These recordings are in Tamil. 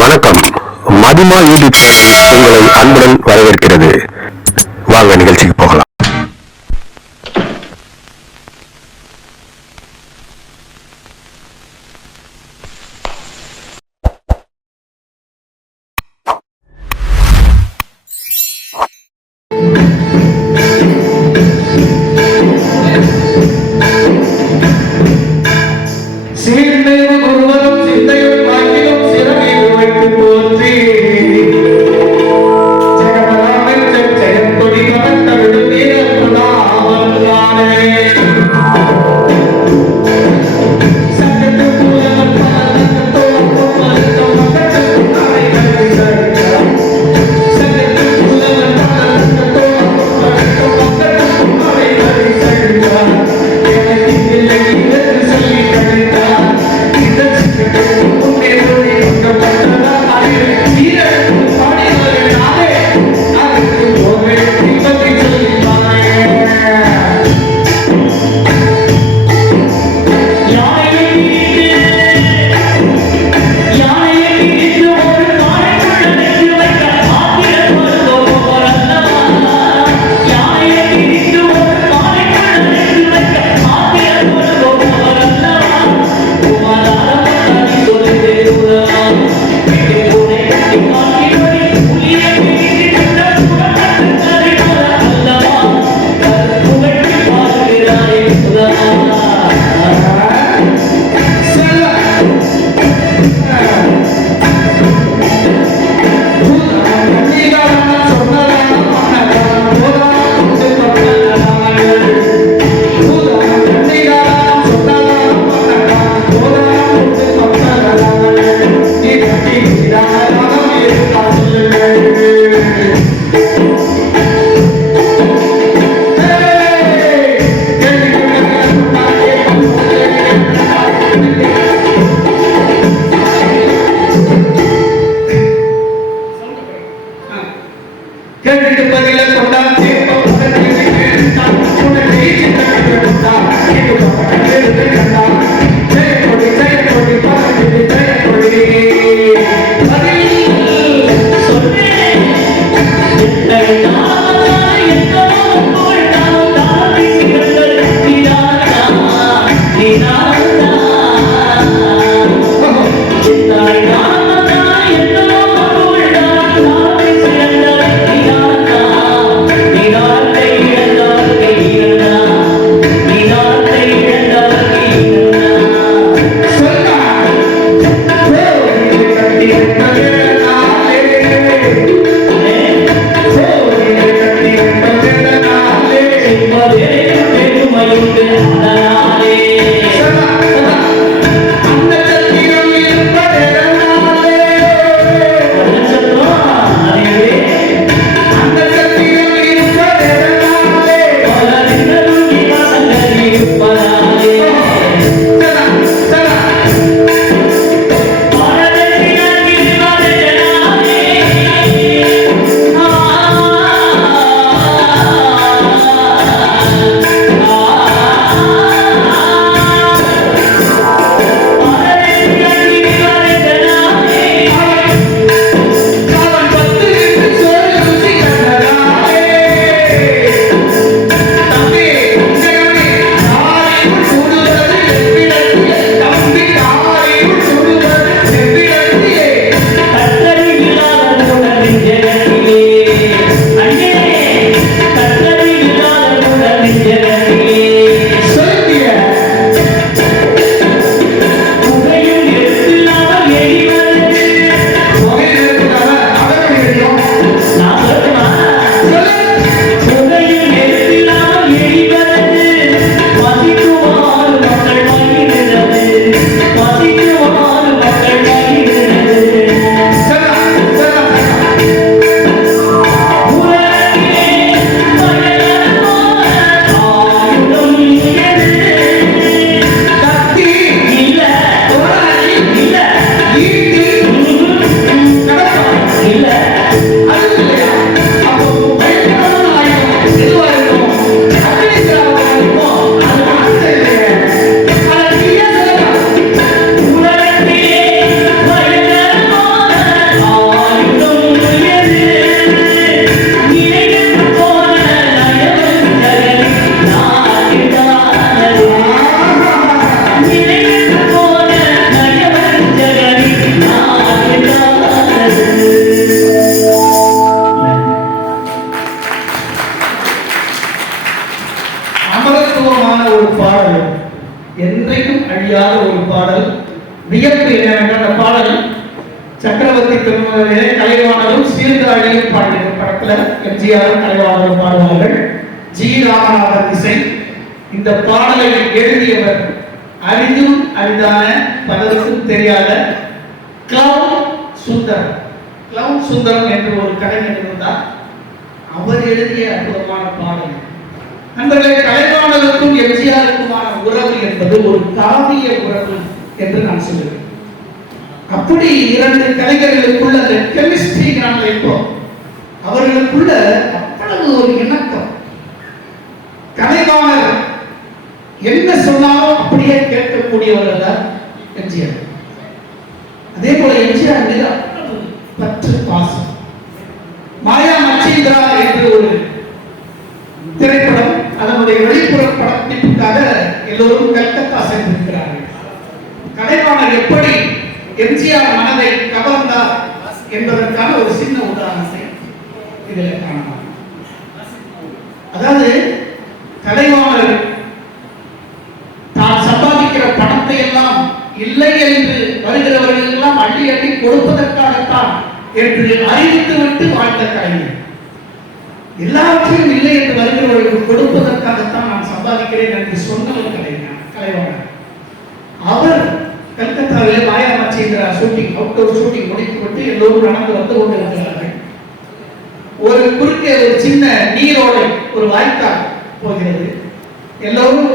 வணக்கம். மதிமா யூடியூப் உங்களை அன்புடன் வரவேற்கிறது. வாங்க நிகழ்ச்சிக்கு போகலாம். வியப்பு என்னவென்றால் அந்த பாடல் சக்கரவர்த்தி திருமணத்திலே கலைவாணரும் சீர்காழியும் பாடிய படத்துல எம்ஜிஆரும் கலைவாணரும் பாடுவார்கள். ஜி ராமநாதன் இசை. இந்த பாடலை எழுதியவர் அரிதும் அரிதான பலருக்கும் தெரியாத கிளவுன் சுந்தரம். கிளவுன் சுந்தரம் என்று ஒரு கலைஞர் இருந்தார். அவர் எழுதிய அற்புதமான பாடல். நண்பர்களே, கலைவாணருக்கும் எம்ஜிஆருக்குமான உறவு என்பது ஒரு காவிய உறவு என்று நான் சொல்லுவேன். அப்படி இரண்டு கலைஞர்களுக்குள்ள அந்த கெமிஸ்ட்ரி இப்போ அவர்களுக்குள்ள அவ்வளவு ஒரு இணக்கம். கலைவாணர் என்ன சொன்னாலும் அப்படியே கேட்கக்கூடியவர்கள் தான் எம்ஜிஆர். அதே போல எம்ஜிஆர் மீது அவ்வளவு பற்று பாசம். மாயா மச்சேந்திரா என்று ஒரு திரைப்படம், அதனுடைய வெளிப்புற படத்திற்காக எல்லோரும் கல்கத்தா சென்றிருக்கிறார்கள். கலைவாணர் எப்படி எம்ஜிஆர் மனதை கவர்ந்தார் என்பதற்கான ஒரு சின்ன உதாரணத்தை இதில் காணலாம். அதாவது கலைவாணர் தான் சம்பாதிக்கிற பணத்தை எல்லாம் இல்லை என்று வருகிறவர்கள் எல்லாம் அள்ளி அள்ளி கொடுப்பதற்காகத்தான் என்று அறிவித்துவிட்டு வாழ்ந்த கலைஞர். எல்லாவற்றையும் இல்லை என்று வருகிறவர்களுக்கு கொடுப்பதற்காகத்தான் நான் சம்பாதிக்கிறேன் என்று சொன்னவர் கலைவாணர். அவர் கல்கத்தாவிலே மாயா மச்சேந்திரா ஷூட்டிங், அவுட்டோர் ஷூட்டிங் முடித்துவிட்டு எல்லோரும் நடந்து வந்து கொண்டிருக்கிறார்கள். ஒரு குறுக்கே ஒரு சின்ன நீரோடை, ஒரு வாய்க்கால் போகிறது. எல்லோரும்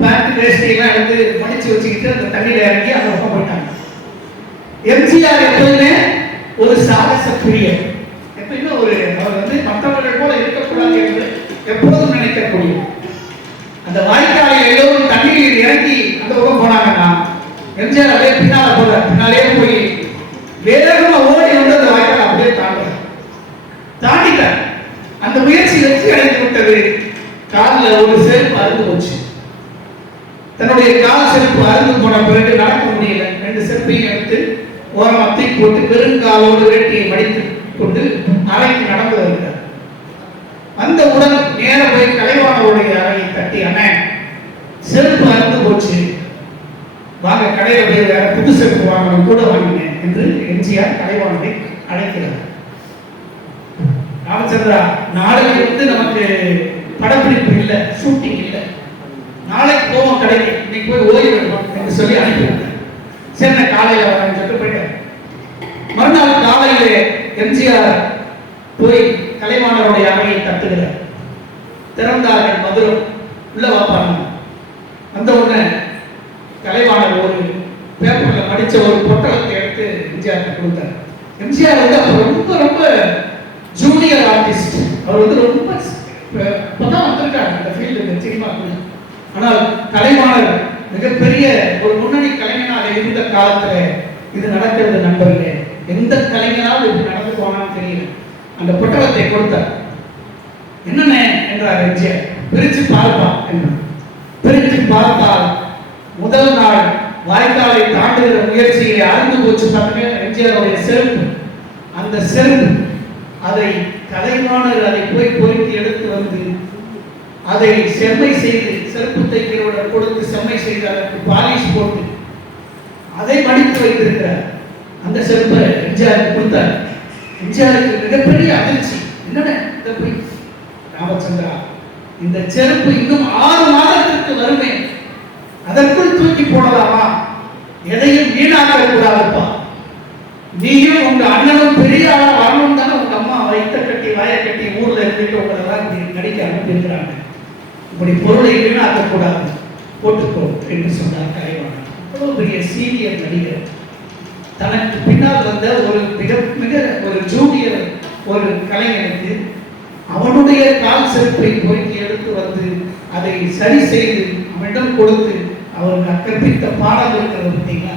பேண்ட் வேஷ்டியெல்லாம் எடுத்து மடிச்சு வச்சுக்கிட்டு அந்த தண்ணியில இறங்கி அந்த பக்கம் போயிட்டாங்க. எம்ஜிஆர் எப்போதுமே ஒரு சாகச பிரியர். எப்பயுமே ஒரு அவர் வந்து மற்றவர்கள் போல இருக்கக்கூடாது என்று எப்போதும் நினைக்கக்கூடிய அந்த வாய்க்காலை எல்லோரும் தண்ணீரில் இறங்கி அந்த பக்கம் போனாங்கன்னா எம்ஜிஆர் அப்படியே பின்னால போறார். பின்னாலே போய் வேகமா ஓடி வந்து அந்த வாய்க்கால் அப்படியே தாண்டிட்டார். அந்த முயற்சி வெற்றி அடைந்து விட்டது. காலில் ஒரு செருப்பு அறுந்து போச்சு. தன்னுடைய கால் செருப்பு அறுந்து போன பிறகு நடக்க முடியல. ரெண்டு செருப்பையும் எடுத்து ஓரமா தூக்கி போட்டு பெருங்காலோடு வேட்டியை மடித்து கொண்டு அறைக்கு நடந்து வருகிறார். வந்தவுடன் நேர போய் கலைவாணருடைய அறையை தட்டி, அண்ணன் செருப்பு அறுந்து போச்சு, வாங்க கடையில போய் வேற புது செருப்பு வாங்கணும், கூட வாங்கினேன் என்று எம்ஜிஆர் கலைவாணரை அழைக்கிறார். ராமச்சந்திரா, நாளைக்கு வந்து நமக்கு படப்பிடிப்பு இல்லை, ஷூட்டிங் இல்லை, நாளைக்கு போவோம் கடைக்கு, இன்னைக்கு போய் ஓய்வு எடுக்கணும் என்று சொல்லி அனுப்பிவிட்டேன். சரி, நான் காலையில வரேன் சொல்லிட்டு போயிட்டேன். மறுநாள் காலையிலே எம்ஜிஆர் போய் கலைவாணருடைய அறையை தட்டுகிறார். திறந்தார்கள். மதுரம். உள்ள வாப்பாங்க. வந்த உடனே கலைவாணர் ஒரு பேப்பர்ல படிச்ச ஒரு பொட்டலத்தை எடுத்து எம்ஜிஆர் கொடுத்தார். எம்ஜிஆர் வந்து அவர் ரொம்ப ரொம்ப ஜூனியர் ஆர்டிஸ்ட். அவர் வந்து ரொம்ப இப்பதான் வந்திருக்காங்க இந்த ஃபீல்டு சினிமாக்குள்ள. ஆனால் கலைவாணர் மிகப்பெரிய ஒரு முன்னணி கலைஞனாக இருந்த காலத்துல இது நடக்கிறது நண்பர்களே. எந்த கலைஞரால் இது நடந்து போனான்னு தெரியல. அந்த பொட்டலத்தை கொடுத்தார். என்னென்ன என்றார் எம்ஜிஆர். பிரிச்சு பார்ப்பா என்றார். பிரிச்சு பார்த்தால் முதல் நாள் வாய்க்காலை தாண்டுகிற முயற்சியை அறுந்து போச்சு. பார்த்தீங்கன்னா எம்ஜிஆருடைய செருப்பு. அந்த செருப்பு அதை கலைவாணர் அதை போய் பொறுக்கி எடுத்து வந்து அதை செம்மை செய்து செருப்பு தைக்கிறவர்கள் கொடுத்து செம்மை செய்து அதற்கு பாலிஷ் போட்டு அதை மடித்து வைத்திருக்கிறார். அந்த செருப்பை எம்ஜிஆருக்கு கொடுத்தார். எம்ஜிஆருக்கு மிகப்பெரிய அதிர்ச்சி. என்னென்ன இந்த போய் ராமச்சந்திரா, இந்த செருப்பு இன்னும் 6 மாதத்திற்கு வருமே, அதற்குள் தூக்கி போடலாமா? எதையும் வீணாக்க கூடாதுப்பா. நீயும் உங்க அண்ணனும் பெரிய ஆளா வரணும் தானே உங்க அம்மா வைத்த கட்டி வாய கட்டி ஊர்ல இருந்துட்டு உங்களெல்லாம் நடிக்க அனுப்பியிருக்கிறாங்க. இப்படி பொருளை வீணாக்க கூடாது, போட்டுக்கோ என்று சொன்னார் கலைவாணர். அவ்வளவு பெரிய சீனியர் நடிகர். தனக்கு பின்னால் வந்த ஒரு மிக மிக ஒரு ஜூனியர் ஒரு கலைஞனுக்கு அவனுடைய கால் செருப்பை பொறுக்கி எடுத்து வந்து அதை சரி செய்து அவனிடம் கொடுத்து அவருக்கு கற்பித்த பாடம் இருக்கிறது பார்த்தீங்களா?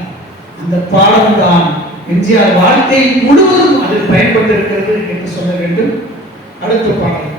அந்த பாடம் தான் எம்ஜிஆர் வாழ்க்கை முழுவதும் அதில் பயன்பட்டு இருக்கிறது என்று சொல்ல வேண்டும். அடுத்த பாடல்